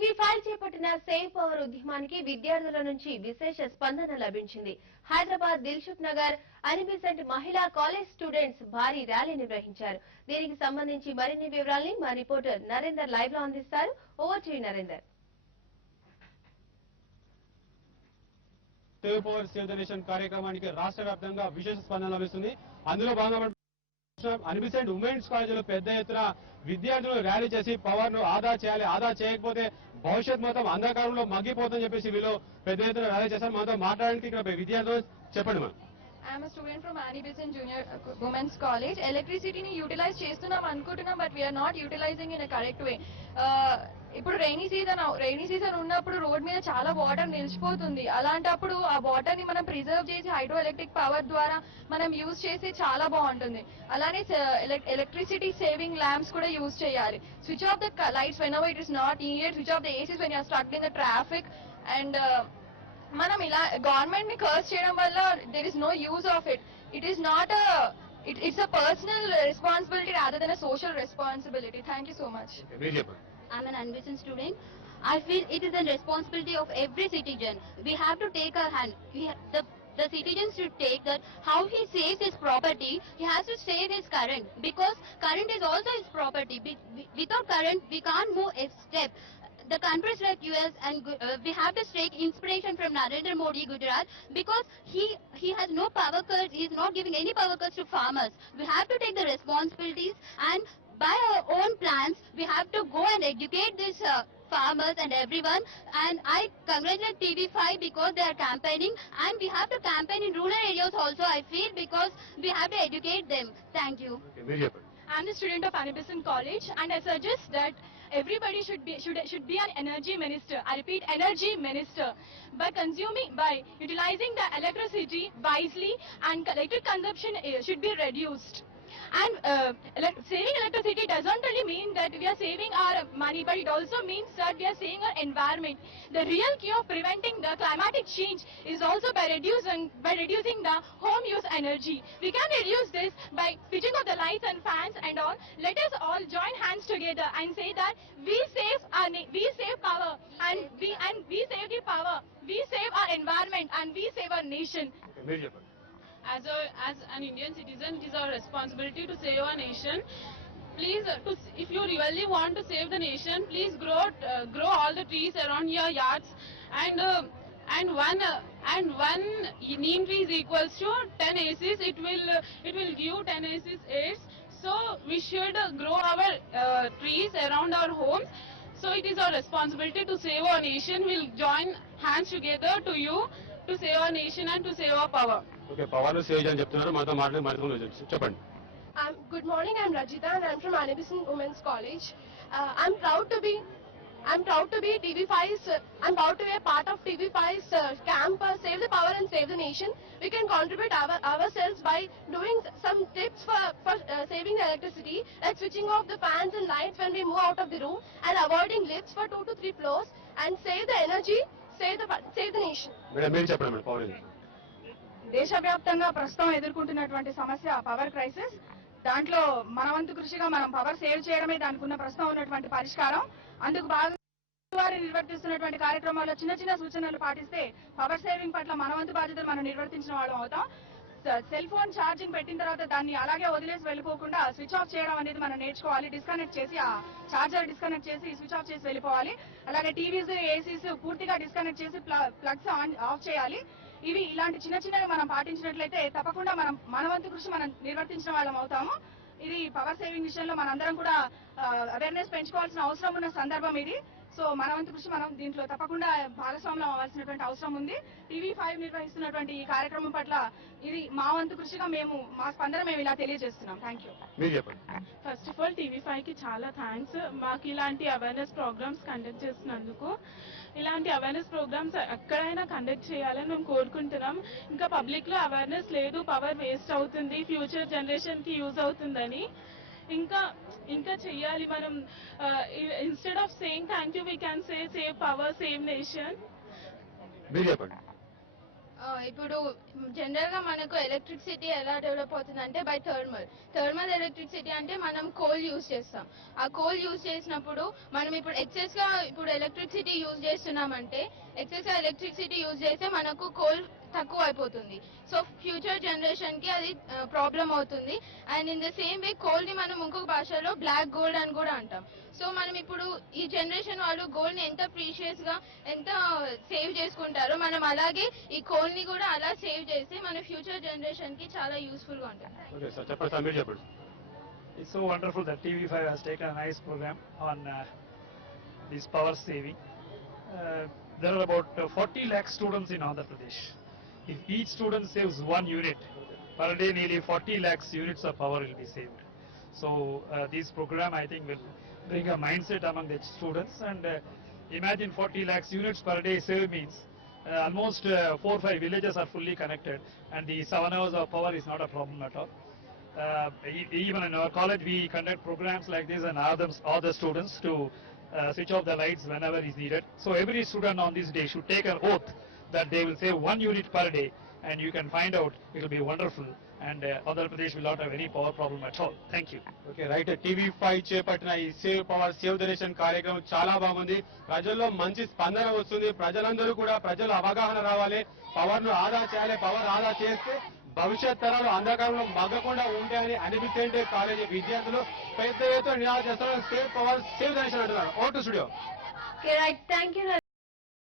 టీవీ5 చేపట్టిన save power ఉద్యమానికి విద్యార్థుల నుంచి విశేష స్పందన లభించింది. హైదరాబాద్ దిల్సుఖ్ నగర్ అనిబిసెంట్ మహిళా కాలేజ్ స్టూడెంట్స్ భారీ ర్యాలీ నిర్వహించారు. దీనికి సంబంధించి మరిన్ని వివరాల్ని మా రిపోర్టర్ నరేందర్ లైవ్ లో అందిస్తారు. Over to Narender. Save power save the nation కార్యక్రమానికి రాష్ట్ర వ్యాప్తంగా విశేష స్పందన లభిస్తుంది. అందులో భాగంగా అనిబిసెంట్ ఉమెన్స్ కాలేజీలో పెద్ద ఎత్తున విద్యార్థులు ర్యాలీ చేసి పవర్ ను ఆదా చేయాలి, ఆదా చేయకపోతే భవిష్యత్ మొత్తం అంధకారంలో మగ్గిపోతుందని చెప్పేసి వీళ్ళు పెద్ద ఎత్తున ర్యాలీ చేశారు. మనతో మాట్లాడడానికి ఇక్కడ విద్యార్థులు చెప్పండి మనం. I'm a student from Annie Besant Junior Women's College. Electricity ni utilize chestunam anukuntunam, but we are not utilizing in a correct way. ఇప్పుడు రైనీ సీజన్ ఉన్నప్పుడు రోడ్ మీద చాలా వాటర్ నిలిచిపోతుంది. అలాంటప్పుడు ఆ వాటర్ ని మనం ప్రిజర్వ్ చేసి హైడ్రో ఎలక్ట్రిక్ పవర్ ద్వారా మనం యూజ్ చేస్తే చాలా బాగుంటుంది. అలానే ఎలక్ట్రిసిటీ సేవింగ్ ల్యాంప్స్ కూడా యూజ్ చేయాలి. Switch off the lights whenever it is not needed, switch off the ACs when you are stucked in the traffic. And మనం ఇలా గవర్నమెంట్ ని కర్స్ చేయడం వల్ల there is no use of it. It is not it's a personal responsibility rather than a social responsibility. Thank you so much. I'm an unvison student. I feel it is a responsibility of every citizen. We have to take our hand. The citizens should take that how he saves his property, he has to save his current, because current is also his property. Without current, we can't move a step. The countries like US and we have to take inspiration from Narendra Modi, Gujarat, because he has no power cuts. He is not giving any power cuts to farmers. We have to take the responsibilities, and by our own plans, we have to go and educate these farmers and everyone. And I congratulate TV5 because they are campaigning, and we have to campaign in rural areas also, I feel, because we have to educate them. Thank you. I'm the student of Annie Besant College, and I suggest that everybody should be an energy minister. I repeat, energy minister. By utilizing the electricity wisely, and electric consumption should be reduced. And saving electricity doesn't really mean that we are saving our money, but it also means that we are saving our environment. The real key of preventing the climatic change is also by reducing the home use energy. We can reduce this by switching off the lights and fans and all. Let us all join hands together and say that we save power, and we save the power, we save our environment, and we save our nation. As an Indian citizen, it is our responsibility to save our nation. Please, if you really want to save the nation, please grow all the trees around your yards, and one neem tree is equals to 10 ACs. It will give 10 ACs aids. So we should grow our trees around our homes. So it is our responsibility to save our nation. We'll join hands together to you to save our nation and to save our power. Okay, power nu save cheyani cheptunnaru, మనతో మాట్లాడి చెప్పండి. Good morning, I'm Rajita, and I'm from Annie Besant Women's College. I'm proud to be TV5's. I'm proud to be a part of TV5's camp Save the Power and Save the Nation. We can contribute ourselves by doing some tips for saving the electricity, like switching off the fans and lights when we move out of the room, and avoiding lifts for 2 to 3 floors, and save the energy, save the nation. Madam మీరు చెప్పండి madam. Power దేశవ్యాప్తంగా ప్రస్తుతం ఎదుర్కొంటున్నటువంటి సమస్య power crisis. దాంట్లో మన వంతు కృషిగా మనం పవర్ సేవ్ చేయడమే దానికి ఉన్న ప్రస్తుతం ఉన్నటువంటి పరిష్కారం. అందుకు వారు నిర్వర్తిస్తున్నటువంటి కార్యక్రమాల్లో చిన్న చిన్న సూచనలు పాటిస్తే పవర్ సేవింగ్ పట్ల మన వంతు బాధ్యతలు మనం నిర్వర్తించిన వాళ్ళం అవుతాం. సెల్ ఫోన్ ఛార్జింగ్ పెట్టిన తర్వాత దాన్ని అలాగే వదిలేసి వెళ్ళిపోకుండా స్విచ్ ఆఫ్ చేయడం అనేది మనం నేర్చుకోవాలి. డిస్కనెక్ట్ చేసి ఆ ఛార్జర్ డిస్కనెక్ట్ చేసి స్విచ్ ఆఫ్ చేసి వెళ్ళిపోవాలి. అలాగే టీవీస్, ఏసీస్ పూర్తిగా డిస్కనెక్ట్ చేసి ప్లగ్స్ ఆఫ్ చేయాలి. ఇలాంటి చిన్న చిన్నవి మనం పాటించినట్లయితే తప్పకుండా మనం మన వంతు కృషి మనం నిర్వర్తించిన వాళ్ళం అవుతాము. ఇది పవర్ సేవింగ్ విషయంలో మనందరం కూడా అవేర్నెస్ పెంచుకోవాల్సిన అవసరం ఉన్న సందర్భం ఇది. సో మన వంతు కృషి మనం దీంట్లో తప్పకుండా భాగస్వామ్యం అవ్వాల్సినటువంటి అవసరం ఉంది. TV5 నిర్వహిస్తున్నటువంటి ఈ కార్యక్రమం పట్ల ఇది మా వంతు కృషిగా మా స్పందన మేము ఇలా తెలియజేస్తున్నాం. Thank you. First of all TV5 కి చాలా థ్యాంక్స్. మాకు ఇలాంటి అవేర్నెస్ ప్రోగ్రామ్స్ కండక్ట్ చేస్తున్నందుకు. ఇలాంటి అవేర్నెస్ ప్రోగ్రామ్స్ ఎక్కడైనా కండక్ట్ చేయాలని మేము కోరుకుంటున్నాం. ఇంకా పబ్లిక్ లో అవేర్నెస్ లేదు, పవర్ వేస్ట్ అవుతుంది, ఫ్యూచర్ జనరేషన్ కి యూజ్ అవుతుందని. ఇంకా చెయ్యాలి మనం. Instead of saying thank you, we can say save power, save nation. ఇప్పుడు జనరల్ గా మనకు ఎలక్ట్రిసిటీ ఎలా డెవలప్ అవుతుందంటే బై థర్మల్ ఎలక్ట్రిసిటీ అంటే మనం కోల్ యూజ్ చేస్తాం. ఆ కోల్ యూజ్ చేసినప్పుడు మనం ఇప్పుడు ఎక్సెస్ గా ఎలక్ట్రిసిటీ యూజ్ చేస్తున్నామంటే ఎక్సెస్ గా ఎలక్ట్రిసిటీ యూజ్ చేస్తే మనకు కోల్ తక్కువ అయిపోతుంది. సో ఫ్యూచర్ జనరేషన్ కి అది ప్రాబ్లం అవుతుంది. And in the same way coal ని మనం ఇంకొక భాషలో బ్లాక్ గోల్డ్ అని కూడా అంటాం. సో మనం ఇప్పుడు ఈ జనరేషన్ వాళ్ళు గోల్డ్ ని ఎంత ప్రీషియస్ గా ఎంత సేవ్ చేసుకుంటారో మనం అలాగే ఈ కోల్ ని కూడా అలా సేవ్ చేస్తే మన ఫ్యూచర్ జనరేషన్ కి చాలా యూస్ఫుల్ గా ఉంటుంది. ఓకే సార్, చెప్పండి సార్, మీరు చెప్పండి. It's so wonderful that TV5 has taken a nice program on this power saving. There are about 40 lakh students in Andhra Pradesh. If each student saves 1 unit per day, nearly 40 lakhs units of power will be saved. So this program, I think, will bring a mindset among the students. And imagine 40 lakhs units per day saved means almost 4 or 5 villages are fully connected, and the 7 hours of power is not a problem at all. Even in our college, we conduct programs like this and ask the students to switch off the lights whenever is needed. So every student on this day should take an oath that they will save 1 unit per day, and you can find out it will be wonderful, and Andhra Pradesh will not have any power problem at all. Thank you. Okay right, TV5 చేపట్టిన ఈ save power save the nation కార్యక్రమం చాలా బాగుంది. ప్రజల్లో మంచి స్పందన వస్తుంది. ప్రజలందరూ కూడా ప్రజలు అవగాహన రావాలి, పవర్ ను ఆదా చేయాలి. పవర్ ఆదా చేస్తే భవిష్యత్ తరాలు అంధకారంలో మగ్గకుండా ఉంటాయని అనిపిసెంట్ కాలేజీ విద్యార్థులు పెద్ద ఎత్తున నినాదాలు చేస్తున్నారు. Save power save the nation అంటున్నారు. ఓటు స్టూడియో. Right, thank you.